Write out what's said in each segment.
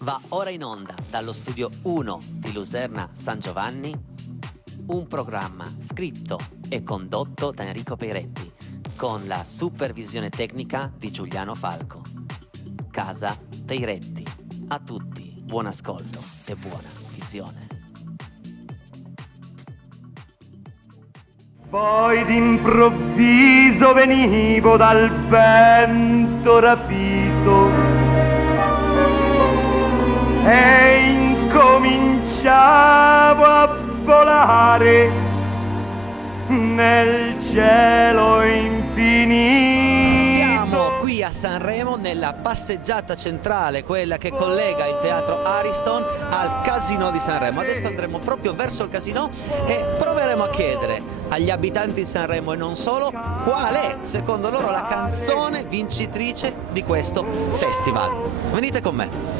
Va ora in onda dallo studio 1 di Luserna San Giovanni un programma scritto e condotto da Enrico Peiretti con la supervisione tecnica di Giuliano Falco. Casa Peiretti. A tutti buon ascolto e buona visione. Poi d'improvviso venivo dal vento rapito e incominciavo a volare nel cielo infinito. Siamo qui a Sanremo nella passeggiata centrale, quella che collega il teatro Ariston al Casino di Sanremo. Adesso andremo proprio verso il Casino e proveremo a chiedere agli abitanti di Sanremo e non solo qual è secondo loro la canzone vincitrice di questo festival. Venite con me.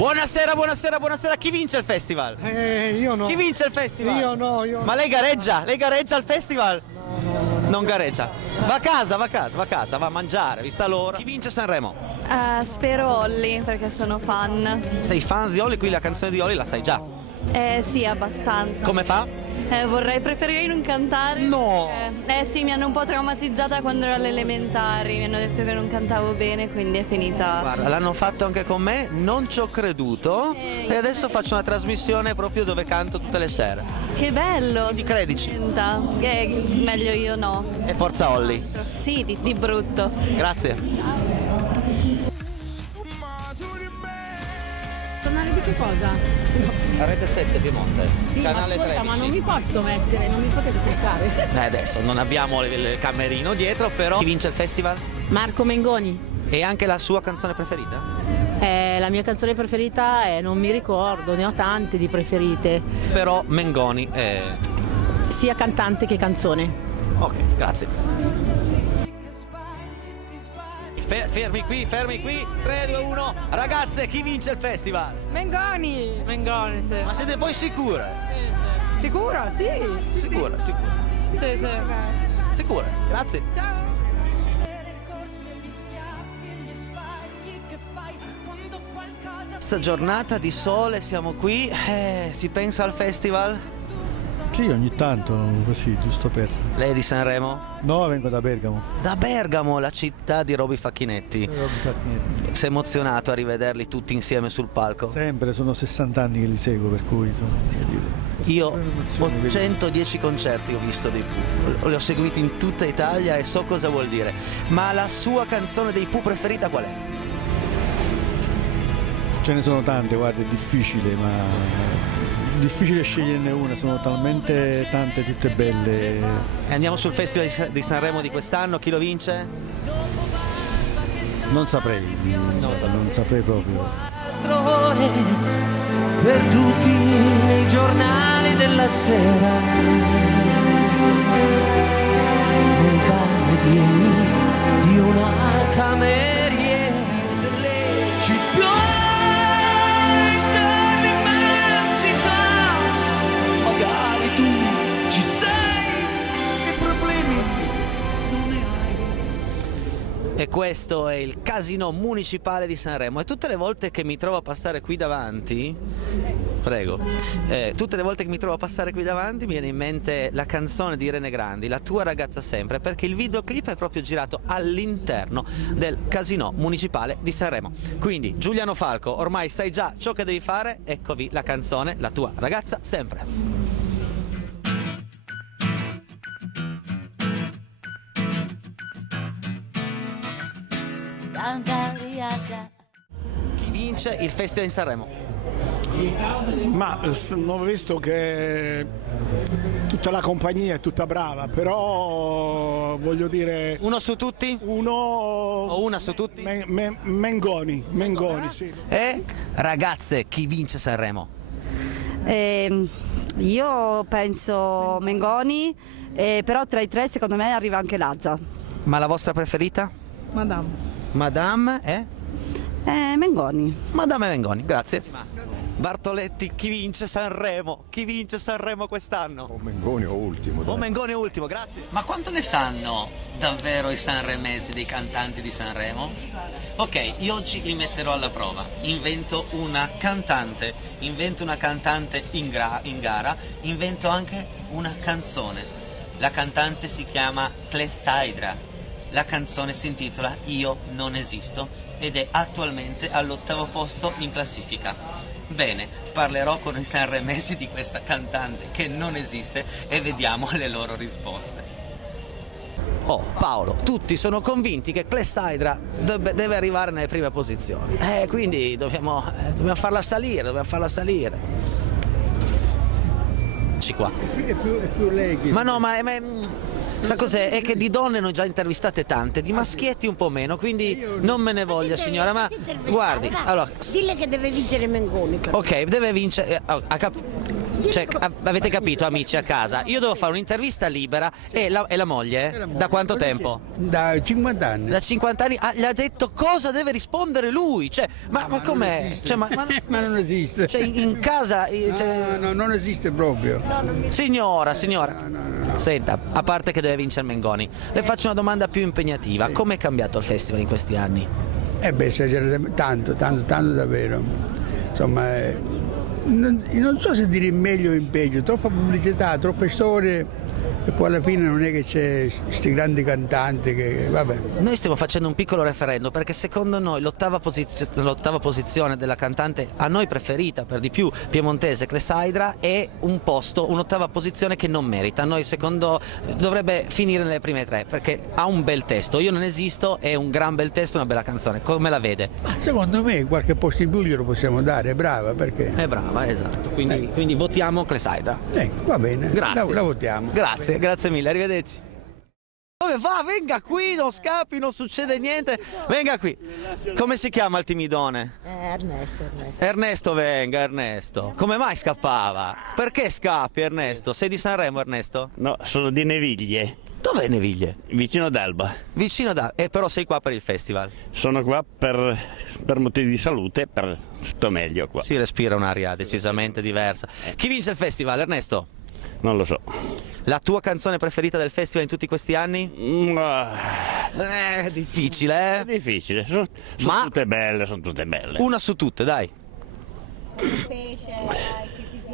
Buonasera, buonasera, buonasera. Chi vince il festival? Io no. Chi vince il festival? Io no. Ma lei gareggia? Lei gareggia al festival? No. Non gareggia. Va a casa, va a mangiare, vista l'ora. Chi vince Sanremo? Spero Olly, perché sono fan. Sei fan di Olly, qui la canzone di Olly la sai già. Sì, abbastanza. Come fa? Preferirei non cantare. No! Sì, mi hanno un po' traumatizzata quando ero alle elementari. Mi hanno detto che non cantavo bene, quindi è finita. Guarda, l'hanno fatto anche con me, non ci ho creduto e adesso faccio una trasmissione proprio dove canto tutte le sere. Che bello! Quindi credici. Meglio io no. E forza Olly. Sì, di brutto. Grazie. Canale di che cosa? Rete 7 Piemonte. Sì, Canale ascolta, 13. ma non mi posso mettere, non mi potete toccare. Adesso non abbiamo il camerino dietro, però chi vince il festival? Marco Mengoni. E anche la sua canzone preferita? La mia canzone preferita è Non mi ricordo, ne ho tante di preferite. Però Mengoni è... Sia cantante che canzone. Ok, grazie. Fermi qui, 3, 2, 1. Ragazze, chi vince il festival? Mengoni, sì. Ma siete poi sicure? Sicuro? Sì. Sicure. Sì. Sicure, grazie. Ciao. Questa giornata di sole, siamo qui, si pensa al festival? Sì, ogni tanto, così, giusto per... Lei è di Sanremo? No, vengo da Bergamo. Da Bergamo, la città di Roby Facchinetti. Sei emozionato a rivederli tutti insieme sul palco? Sempre, sono 60 anni che li seguo, per cui... Insomma, Io ho 110 concerti, ho visto dei Pooh, li ho seguiti in tutta Italia e so cosa vuol dire. Ma la sua canzone dei Pooh preferita qual è? Ce ne sono tante, guarda, è difficile, ma... Difficile sceglierne una, sono talmente tante, tutte belle. E andiamo sul Festival di Sanremo di quest'anno, chi lo vince? Non saprei, non saprei proprio. 4 ore perduti nei giornali della sera, nel va e vieni di una cameriera delle città. E questo è il Casino Municipale di Sanremo e tutte le volte che mi trovo a passare qui davanti, prego, tutte le volte che mi trovo a passare qui davanti mi viene in mente la canzone di Irene Grandi, La tua ragazza sempre, perché il videoclip è proprio girato all'interno del Casino Municipale di Sanremo. Quindi Giuliano Falco, ormai sai già ciò che devi fare, eccovi la canzone La tua ragazza sempre. Chi vince il Festival di Sanremo? Ma ho visto che tutta la compagnia è tutta brava, però voglio dire... Uno su tutti? Uno... O una su tutti? Mengoni, sì. E ragazze, chi vince Sanremo? Io penso Mengoni, però tra i tre secondo me arriva anche Lazza. Ma la vostra preferita? Madame. Madame è? Mengoni. Madame Mengoni, grazie. Bartoletti, chi vince Sanremo? Chi vince Sanremo quest'anno? O Mengoni o ultimo. O Mengoni è ultimo, grazie. Ma quanto ne sanno davvero i sanremesi dei cantanti di Sanremo? Ok, io oggi li metterò alla prova. Invento una cantante in gara, invento anche una canzone. La cantante si chiama Clessidra. La canzone si intitola Io non esisto ed è attualmente all'8° posto in classifica. Bene, parlerò con i sanremesi di questa cantante che non esiste e vediamo le loro risposte. Oh Paolo, tutti sono convinti che Clessidra deve arrivare nelle prime posizioni. Quindi dobbiamo farla salire, Qua. È più lei che... Ma no, ma sa cos'è? È che di donne ne ho già intervistate tante, di maschietti un po' meno, quindi non me ne voglia signora, ma guardi, allora... Dille che deve vincere Mengoni. Ok, deve vincere... avete capito amici a casa? Io devo fare un'intervista libera e la moglie? Da quanto tempo? Da 50 anni. Da 50 anni? Ah, gli ha detto cosa deve rispondere lui? Cioè, ma com'è? Ma non esiste. Cioè, in casa... No, non esiste proprio. Signora, senta, a parte che deve vincere Mengoni, le faccio una domanda più impegnativa. Come è cambiato il festival in questi anni? Tanto davvero. Insomma, non so se dire in meglio o in peggio, troppa pubblicità, troppe storie e poi alla fine non è che c'è questi grandi cantanti che vabbè. Noi stiamo facendo un piccolo referendum perché secondo noi l'ottava posizione della cantante a noi preferita per di più piemontese Clessidra è un'ottava posizione che non merita. Noi secondo dovrebbe finire nelle prime 3 perché ha un bel testo. Io non esisto, è un gran bel testo, una bella canzone. Come la vede? Secondo me qualche posto in più glielo possiamo dare, è brava perché. È brava, esatto. Quindi votiamo Clessidra. Va bene. Grazie. La votiamo. Grazie mille, arrivederci. Dove va? Venga qui, non scappi, non succede niente. Venga qui. Come si chiama il timidone? Ernesto. Ernesto, venga, Ernesto. Come mai scappava? Perché scappi, Ernesto? Sei di Sanremo, Ernesto? No, sono di Neviglie. Dov'è Neviglie? Vicino ad Alba. Vicino ad Alba, però sei qua per il festival? Sono qua per motivi di salute, sto meglio qua. Si respira un'aria decisamente diversa. Chi vince il festival, Ernesto? Non lo so. La tua canzone preferita del festival in tutti questi anni? Difficile, eh? È difficile, sono tutte belle. Una su tutte, dai.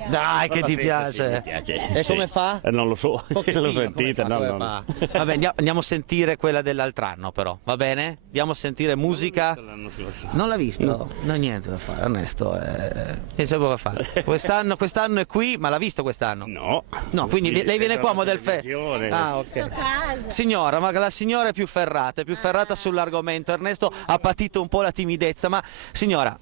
Dai, che ti piace. E sì. Come fa? Non lo so, l'ho sentita. No. Vabbè, andiamo a sentire quella dell'altro anno però, va bene? Andiamo a sentire musica. Non l'ha visto? No. Non ha niente da fare, Ernesto. Che c'è da fare? Quest'anno è qui, ma l'ha visto quest'anno? No, quindi lei viene qua a Model Festival. Ah, ok. Signora, ma la signora è più ferrata sull'argomento. Ernesto ha patito un po' la timidezza, ma signora,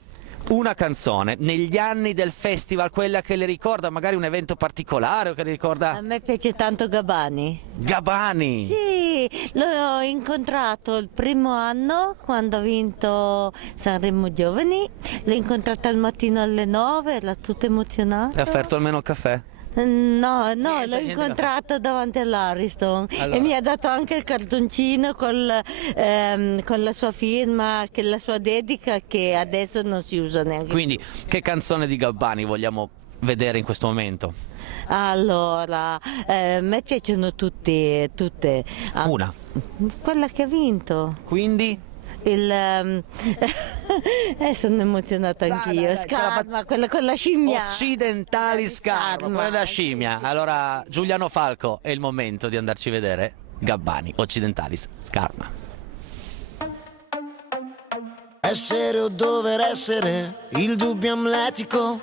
una canzone negli anni del festival, quella che le ricorda magari un evento particolare o che le ricorda... A me piace tanto Gabbani. Gabbani? Sì, l'ho incontrato il primo anno quando ha vinto Sanremo Giovani, l'ho incontrata al mattino alle 9, era tutto emozionato. Le ha offerto almeno il caffè? No, l'ho incontrato davanti all'Ariston e mi ha dato anche il cartoncino con la sua firma, la sua dedica che adesso non si usa neanche. Quindi che canzone di Gabbani vogliamo vedere in questo momento? Allora, a me piacciono tutte. Una? Quella che ha vinto. Quindi? Sono emozionata anch'io. Scarma, quella con la scimmia. Occidentali Scarma, quella da scimmia. Allora, Giuliano Falco, è il momento di andarci a vedere Gabbani, Occidentalis Scarma. Essere o dover essere, il dubbio amletico,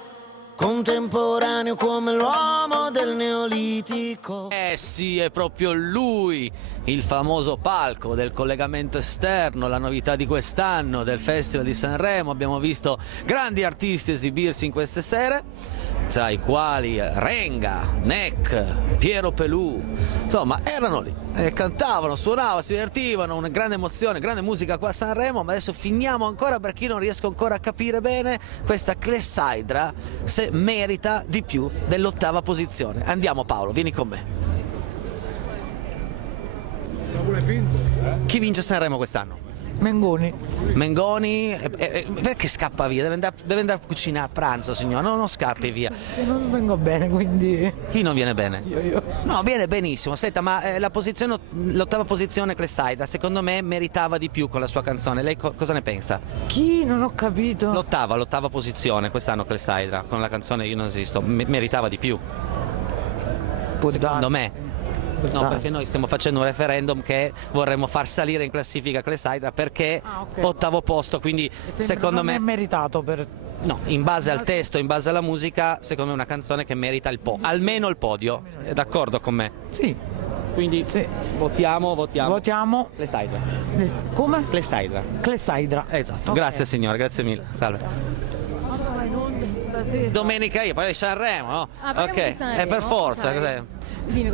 contemporaneo come l'uomo del Neolitico. Sì, è proprio lui, il famoso palco del collegamento esterno, la novità di quest'anno del Festival di Sanremo. Abbiamo visto grandi artisti esibirsi in queste sere, tra i quali Renga, Neck, Piero Pelù, insomma erano lì, cantavano, suonavano, si divertivano, una grande emozione, grande musica qua a Sanremo. Ma adesso finiamo ancora perché io non riesco ancora a capire bene questa Clessidra se merita di più dell'8ª posizione. Andiamo Paolo, vieni con me. Chi vince Sanremo quest'anno? Mengoni. Mengoni? Perché scappa via? Deve andare a cucinare a pranzo, signor. No, non scappi via. Non vengo bene, quindi... Chi non viene bene? Io. No, viene benissimo. Senta, ma l'ottava posizione Clessidra, secondo me meritava di più con la sua canzone. Lei cosa ne pensa? Chi? Non ho capito. L'ottava posizione quest'anno Clessidra, con la canzone Io non esisto, meritava di più. Secondo me. No, perché noi stiamo facendo un referendum che vorremmo far salire in classifica Clessidra perché ottavo posto, quindi secondo me... Non è meritato per... No, in base al testo, in base alla musica, secondo me è una canzone che merita almeno il podio. È d'accordo con me? Sì. Quindi sì. Votiamo. Votiamo. Clessidra. Come? Clessidra. Clessidra. Esatto. Okay. Grazie signore, grazie mille. Salve. Domenica io, poi di Sanremo, no? Ok, è per forza. Okay.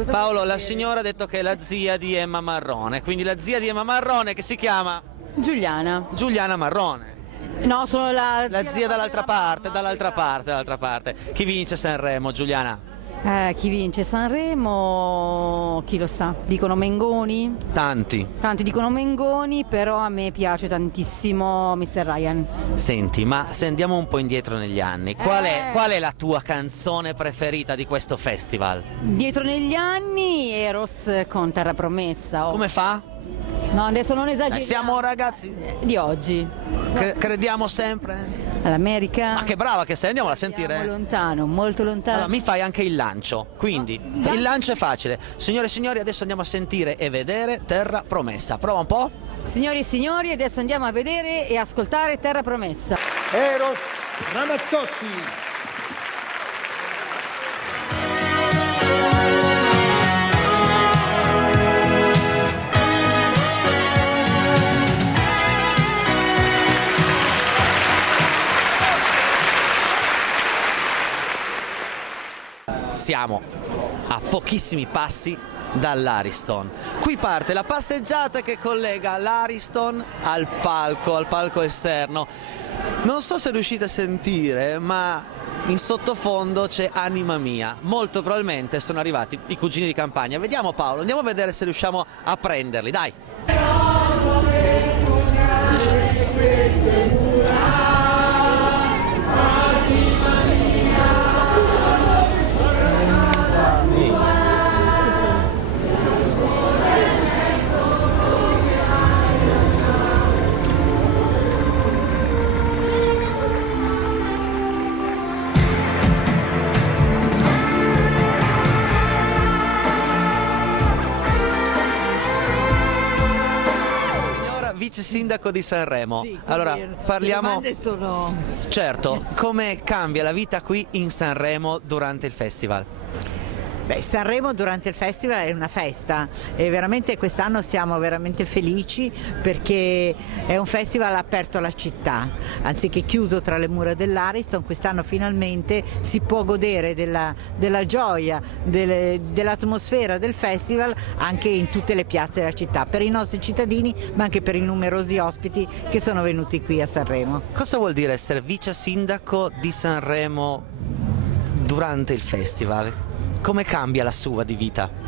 Paolo, la signora ha detto che è la zia di Emma Marrone, quindi la zia di Emma Marrone che si chiama? Giuliana. Giuliana Marrone. No, sono la zia dall'altra parte. Chi vince Sanremo, Giuliana? Chi vince Sanremo? Chi lo sa? Dicono Mengoni? Tanti dicono Mengoni, però a me piace tantissimo Mr. Ryan. Senti, ma se andiamo un po' indietro negli anni, qual è la tua canzone preferita di questo festival? Dietro negli anni Eros con Terra Promessa. Come fa? No, adesso non esageriamo. Siamo ragazzi di oggi. Crediamo sempre all'America. Ma che brava che sei, andiamola a sentire. Lontano, molto lontano. Allora, mi fai anche il lancio. Quindi, il lancio è facile. Signore e signori, adesso andiamo a sentire e vedere Terra Promessa. Prova un po'. Signori e signori, adesso andiamo a vedere e ascoltare Terra Promessa. Eros Ramazzotti. Siamo a pochissimi passi dall'Ariston. Qui parte la passeggiata che collega l'Ariston al palco esterno. Non so se riuscite a sentire, ma in sottofondo c'è Anima Mia. Molto probabilmente sono arrivati i cugini di campagna. Vediamo Paolo, andiamo a vedere se riusciamo a prenderli, dai. Vice sindaco di Sanremo. Sì, allora parliamo. Sono... Certo, come cambia la vita qui in Sanremo durante il festival? Beh, Sanremo durante il festival è una festa e veramente quest'anno siamo veramente felici perché è un festival aperto alla città, anziché chiuso tra le mura dell'Ariston. Quest'anno finalmente si può godere della gioia, dell'atmosfera del festival anche in tutte le piazze della città, per i nostri cittadini ma anche per i numerosi ospiti che sono venuti qui a Sanremo. Cosa vuol dire essere vice sindaco di Sanremo durante il festival? Come cambia la sua di vita?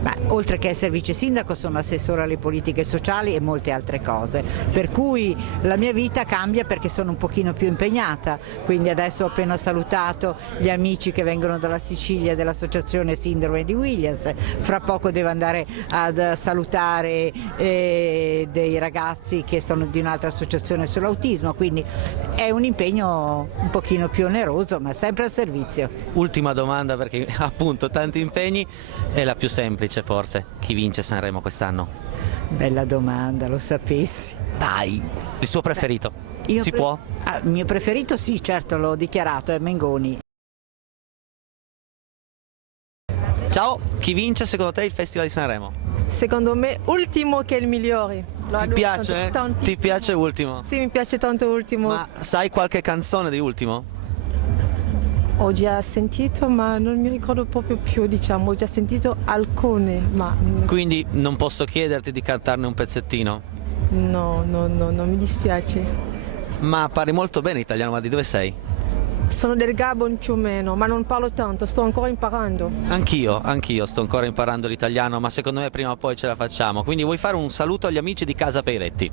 Beh, oltre che essere vice sindaco sono assessore alle politiche sociali e molte altre cose, per cui la mia vita cambia perché sono un pochino più impegnata, quindi adesso ho appena salutato gli amici che vengono dalla Sicilia dell'associazione Sindrome di Williams, fra poco devo andare ad salutare dei ragazzi che sono di un'altra associazione sull'autismo, quindi è un impegno un pochino più oneroso ma sempre al servizio. Ultima domanda, perché appunto tanti impegni, è la più semplice forse. Chi vince Sanremo quest'anno? Bella domanda, lo sapessi. Dai, il suo preferito? Si può? Il mio preferito sì, certo, l'ho dichiarato, è Mengoni. Ciao, chi vince secondo te il Festival di Sanremo? Secondo me Ultimo che è il migliore. Ti piace? Ti piace Ultimo? Sì, mi piace tanto Ultimo. Ma sai qualche canzone di Ultimo? Ho già sentito ma non mi ricordo proprio più, diciamo, ho già sentito alcune, ma... Quindi non posso chiederti di cantarne un pezzettino? No, mi dispiace. Ma parli molto bene italiano, ma di dove sei? Sono del Gabon più o meno, ma non parlo tanto, sto ancora imparando. Anch'io sto ancora imparando l'italiano, ma secondo me prima o poi ce la facciamo. Quindi vuoi fare un saluto agli amici di Casa Peiretti?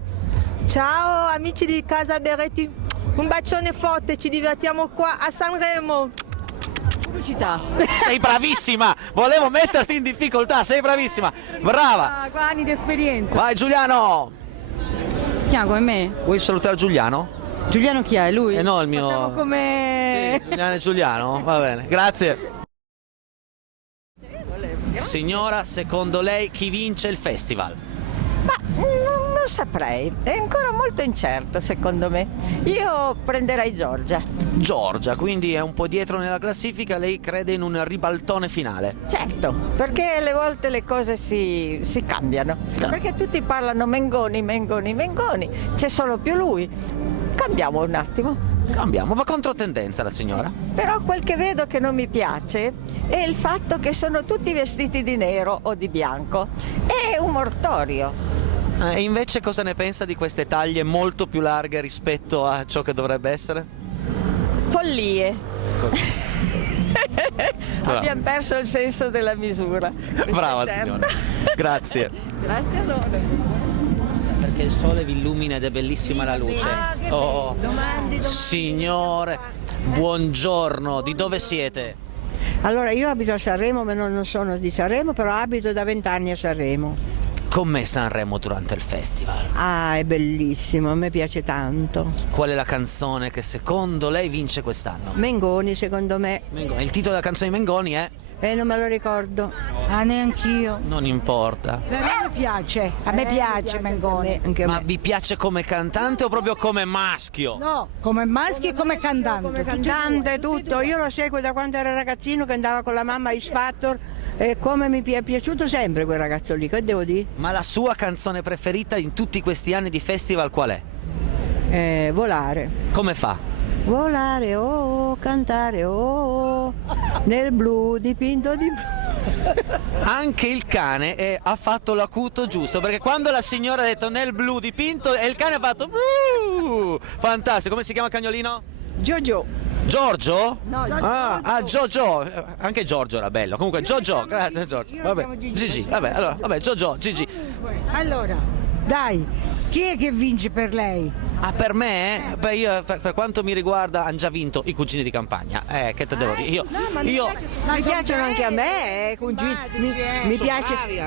Ciao amici di Casa Beretti, un bacione forte, ci divertiamo qua a Sanremo. Pubblicità. Sei bravissima, volevo metterti in difficoltà, sei bravissima, brava. Qua anni di esperienza. Vai Giuliano. Si chiama come me? Vuoi salutare Giuliano? Giuliano chi è? Lui? No, il mio... Facciamo come... Sì, Giuliano e Giuliano, va bene, grazie. Signora, secondo lei chi vince il festival? Ma non saprei, è ancora molto incerto secondo me. Io prenderei Giorgia. Giorgia, quindi è un po' dietro nella classifica, lei crede in un ribaltone finale? Certo, perché alle volte le cose si cambiano. Perché tutti parlano Mengoni, Mengoni, Mengoni, c'è solo più lui. Cambiamo un attimo. Cambiamo, va controtendenza la signora. Però quel che vedo che non mi piace è il fatto che sono tutti vestiti di nero o di bianco. È un mortorio. E invece cosa ne pensa di queste taglie molto più larghe rispetto a ciò che dovrebbe essere? Follie. Abbiamo perso il senso della misura. Brava Certo. signora, grazie. Grazie a loro. Perché il sole vi illumina ed è bellissima la luce. Oh, signore, buongiorno, di dove siete? Allora io abito a Sanremo, ma non sono di Sanremo, però abito da 20 anni a Sanremo. Com'è Sanremo durante il festival? Ah, è bellissimo, a me piace tanto. Qual è la canzone che secondo lei vince quest'anno? Mengoni, secondo me. Mengoni. Il titolo della canzone di Mengoni è? Non me lo ricordo. Ah, neanch'io. Non importa. A me piace, a me piace Mengoni. Ma vi piace come cantante o proprio come maschio? No, come maschio e come cantante. Come cantante, tutto. Io lo seguo da quando era ragazzino, che andava con la mamma a X Factor. E come mi è piaciuto sempre quel ragazzo lì, che devo dire? Ma la sua canzone preferita in tutti questi anni di festival qual è? Volare. Come fa? Volare, oh, cantare, oh, nel blu, dipinto di blu. Anche il cane ha fatto l'acuto giusto, perché quando la signora ha detto nel blu dipinto e il cane ha fatto fantastico. Come si chiama il cagnolino? Giorgio. Giorgio? No, Giorgio. Anche Giorgio era bello. Comunque Giorgio, grazie Giorgio. Vabbè, Gigi, vabbè, Giorgio, Gigi. Allora, dai, chi è che vince per lei? Ah, per me? Beh, io per quanto mi riguarda hanno già vinto i cugini di campagna. Che te devo dire? Mi piacciono anche a me, cugini.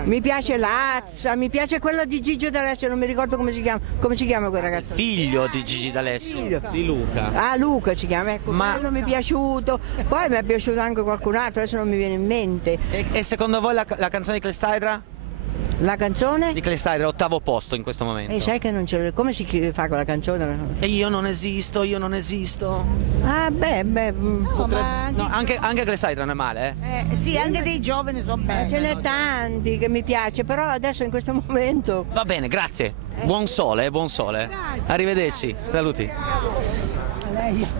Mi piace Lazza, mi piace quello di Gigi D'Alessio, non mi ricordo come si chiama. Come si chiama quel ragazzo? Figlio di Gigi D'Alessio, di Luca. Ah, Luca si chiama, ecco, quello mi è piaciuto. Poi mi è piaciuto anche qualcun altro, adesso non mi viene in mente. E secondo voi la canzone di Clessidra? La canzone? Di Clessidra, ottavo posto in questo momento. Sai che non c'è. Come si fa con la canzone? E io non esisto. Ah, beh. No, anche Clessidra non è male, Sì, anche dei giovani sono belli. Ce n'è tanti che mi piace, però adesso in questo momento. Va bene, grazie. Buon sole. Grazie. Arrivederci, saluti.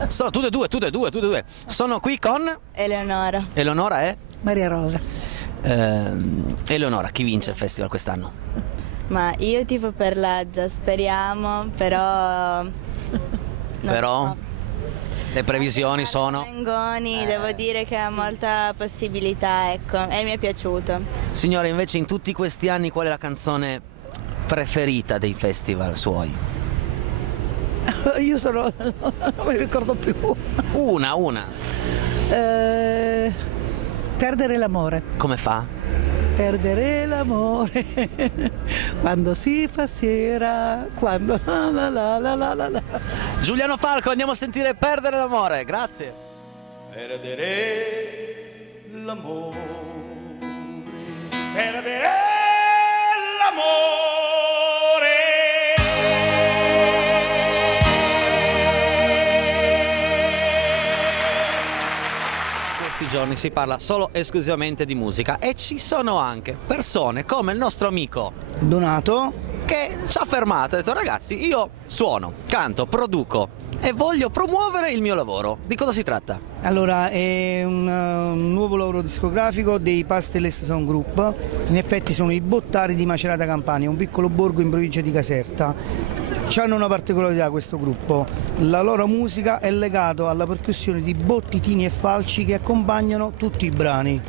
Sono tutte e due. Sono qui con Eleonora. Eleonora è? Maria Rosa. Eleonora, chi vince il festival quest'anno? Ma io tifo per Lazza, speriamo, però... Però? Le previsioni sono? Mengoni, devo dire che ha molta possibilità, ecco, e mi è piaciuto. Signore, invece in tutti questi anni qual è la canzone preferita dei festival suoi? Io non mi ricordo più. Una. Perdere l'amore. Come fa? Perdere l'amore quando si fa sera, quando la. Giuliano Falco, andiamo a sentire Perdere l'amore, grazie. Perdere l'amore. Perdere l'amore. Questi giorni si parla solo esclusivamente di musica e ci sono anche persone come il nostro amico Donato che ci ha fermato e ha detto: ragazzi, io suono, canto, produco e voglio promuovere il mio lavoro. Di cosa si tratta? Allora, è un nuovo lavoro discografico dei Pasteles Sound Group. In effetti sono i Bottari di Macerata Campania, un piccolo borgo in provincia di Caserta. C'hanno una particolarità questo gruppo: la loro musica è legata alla percussione di botti, tini e falci che accompagnano tutti i brani.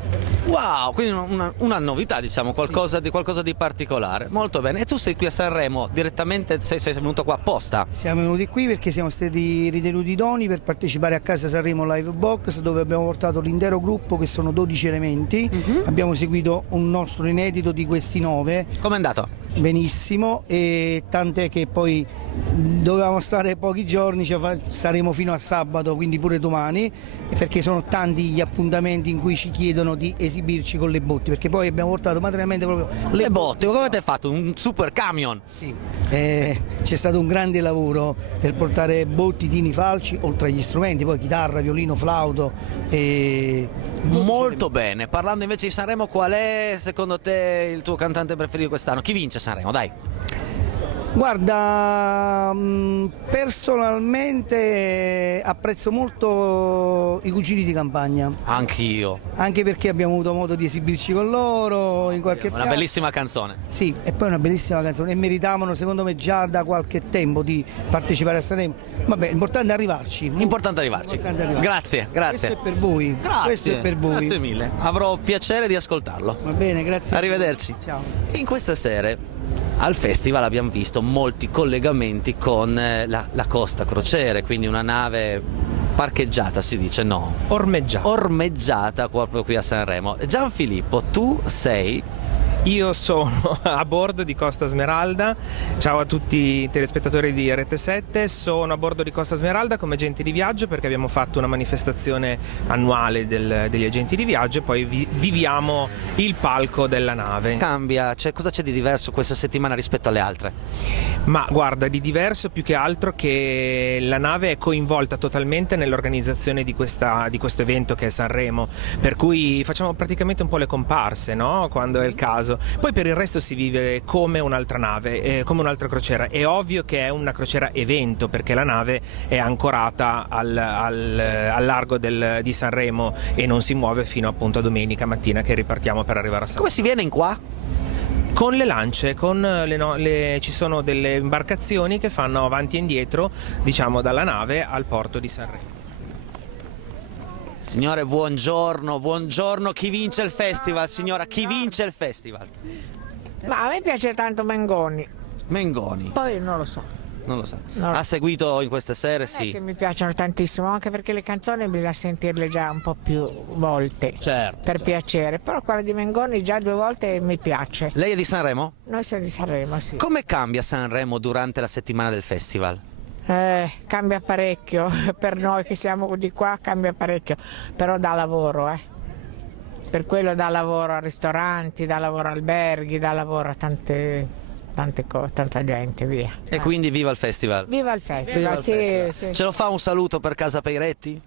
Wow, quindi una novità, diciamo, qualcosa di particolare. Molto bene. E tu sei qui a Sanremo direttamente, sei venuto qua apposta? Siamo venuti qui perché siamo stati ritenuti idonei per partecipare a Casa Sanremo Live Box, dove abbiamo portato l'intero gruppo, che sono 12 elementi. Abbiamo seguito un nostro inedito di questi 9. Com'è andato? Benissimo, e tant'è che poi dovevamo stare pochi giorni, staremo fino a sabato, quindi pure domani, perché sono tanti gli appuntamenti in cui ci chiedono di esibirci con le botti, perché poi abbiamo portato materialmente proprio le botti. Come avete fatto? Un super camion? Sì. C'è stato un grande lavoro per portare botti, tini, falci, oltre agli strumenti, poi chitarra, violino, flauto e... Molto bene. Parlando invece di Sanremo, qual è secondo te il tuo cantante preferito quest'anno? Chi vince Sanremo? Dai. Guarda, personalmente apprezzo molto i Cugini di Campagna. Anch'io. Anche perché abbiamo avuto modo di esibirci con loro in qualche Una bellissima canzone. Sì, e poi una bellissima canzone, e meritavano secondo me già da qualche tempo di partecipare a Sanremo. Vabbè, l'importante è arrivarci. Importante arrivarci. Grazie. Questo è per voi. Grazie. Questo è per voi. Grazie mille. Avrò piacere di ascoltarlo. Va bene, grazie. Arrivederci. Ciao. In queste sere al festival abbiamo visto molti collegamenti con la Costa Crociere, quindi una nave parcheggiata, si dice, no? Ormeggiata proprio qui a Sanremo. Gianfilippo, tu sei... Io sono a bordo di Costa Smeralda, ciao a tutti i telespettatori di Rete 7, sono a bordo di Costa Smeralda come agenti di viaggio perché abbiamo fatto una manifestazione annuale degli agenti di viaggio e poi viviamo il palco della nave. Cambia, cosa c'è di diverso questa settimana rispetto alle altre? Ma guarda, di diverso più che altro che la nave è coinvolta totalmente nell'organizzazione di questo evento che è Sanremo, per cui facciamo praticamente un po' le comparse, no? Quando è il caso. Poi per il resto si vive come un'altra nave, come un'altra crociera. È ovvio che è una crociera evento perché la nave è ancorata al largo di Sanremo e non si muove fino appunto a domenica mattina che ripartiamo per arrivare a Sanremo. Come si viene in qua? Con le lance, ci sono delle imbarcazioni che fanno avanti e indietro, diciamo, dalla nave al porto di Sanremo. Signore, buongiorno, chi vince il festival? Signora, chi vince il festival? Ma a me piace tanto Mengoni. Poi non lo so. Non lo so. Ha seguito in queste sere? Sì. Che mi piacciono tantissimo, anche perché le canzoni bisogna sentirle già un po' più volte. Certo. Per piacere, però quella di Mengoni già 2 volte mi piace. Lei è di Sanremo? Noi siamo di Sanremo, sì. Come cambia Sanremo durante la settimana del festival? Cambia parecchio, per noi che siamo di qua cambia parecchio, però dà lavoro, per quello dà lavoro a ristoranti, dà lavoro a alberghi, dà lavoro a tante cose, tanta gente, via. E quindi viva il festival! Viva il festival, sì. Ce lo fa un saluto per Casa Peiretti?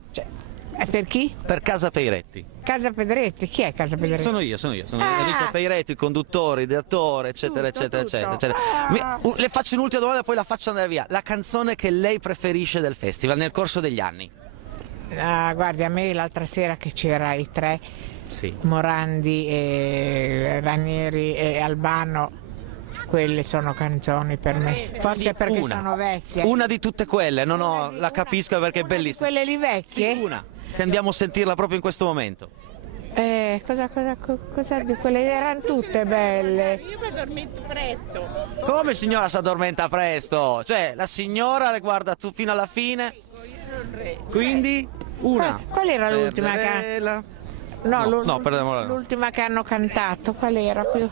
Per chi? Per Casa Peiretti. Casa Pedretti, chi è Casa Pedretti? Sono io, Enrico Peiretti, il conduttore, ideatore, eccetera. Le faccio un'ultima domanda e poi la faccio andare via. La canzone che lei preferisce del festival nel corso degli anni? Guardi, a me l'altra sera che c'era i 3, Morandi, Ranieri e Albano, quelle sono canzoni per me, forse perché sono vecchie. Una di tutte quelle, la capisco perché è bellissima. Quelle lì vecchie? Sì, una, che andiamo a sentirla proprio in questo momento. Cosa di quelle erano tutte belle. Io mi addormento presto. Come signora si addormenta presto? Cioè, la signora le guarda tu fino alla fine. Quindi, una. Qual era l'ultima che... No, perdiamo. L'ultima che hanno cantato, qual era più?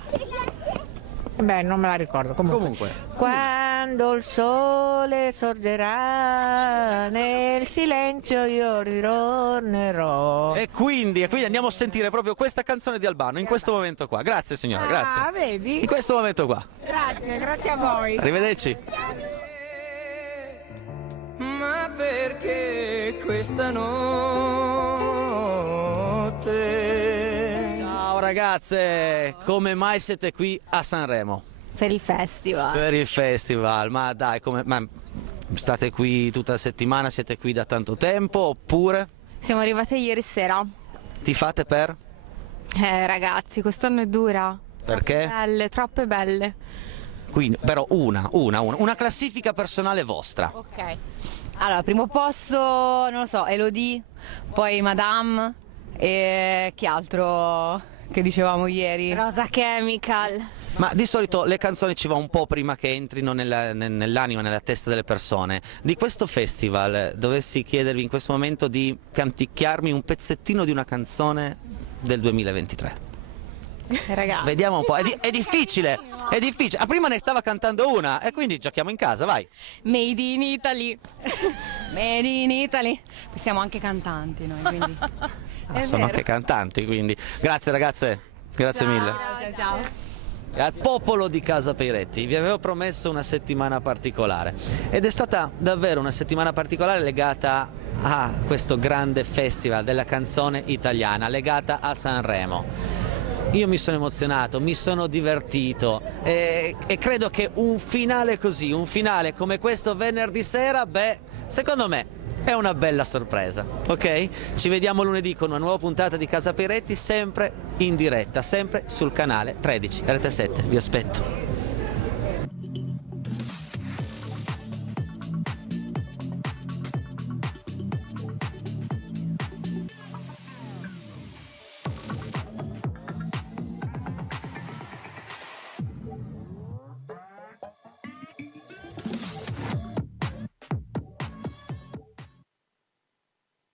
Non me la ricordo. Comunque. Quando il sole sorgerà, nel silenzio io ritornerò. E quindi andiamo a sentire proprio questa canzone di Albano in questo momento qua. Grazie signora, grazie. Vedi? In questo momento qua. Grazie a voi. Arrivederci. Ma perché questa notte? Ciao ragazze, come mai siete qui a Sanremo? Per il festival. Per il festival, ma dai, ma state qui tutta la settimana, siete qui da tanto tempo oppure? Siamo arrivate ieri sera. Ti fate per? Ragazzi, quest'anno è dura. Perché? Belle, troppe belle. Quindi, però una classifica personale vostra. Ok. Allora, primo posto, non lo so, Elodie, poi Madame, E che altro che dicevamo ieri? Rosa Chemical. Ma di solito le canzoni ci va un po' prima che entrino nell'anima, nella testa delle persone. Di questo festival dovessi chiedervi in questo momento di canticchiarmi un pezzettino di una canzone del 2023. Ragazzi. Vediamo un po', è difficile, è difficile. Ah, prima ne stava cantando una e quindi giochiamo in casa, vai. Made in Italy. Made in Italy. Siamo anche cantanti noi, quindi. Sono anche cantanti, quindi. Grazie ragazze, grazie mille. Ciao. Grazie. Popolo di Casa Peiretti, vi avevo promesso una settimana particolare ed è stata davvero una settimana particolare legata a questo grande festival della canzone italiana, legata a Sanremo. Io mi sono emozionato, mi sono divertito e credo che un finale così, un finale come questo venerdì sera, secondo me è una bella sorpresa, ok? Ci vediamo lunedì con una nuova puntata di Casa Peiretti, sempre in diretta, sempre sul canale 13, RT7, vi aspetto.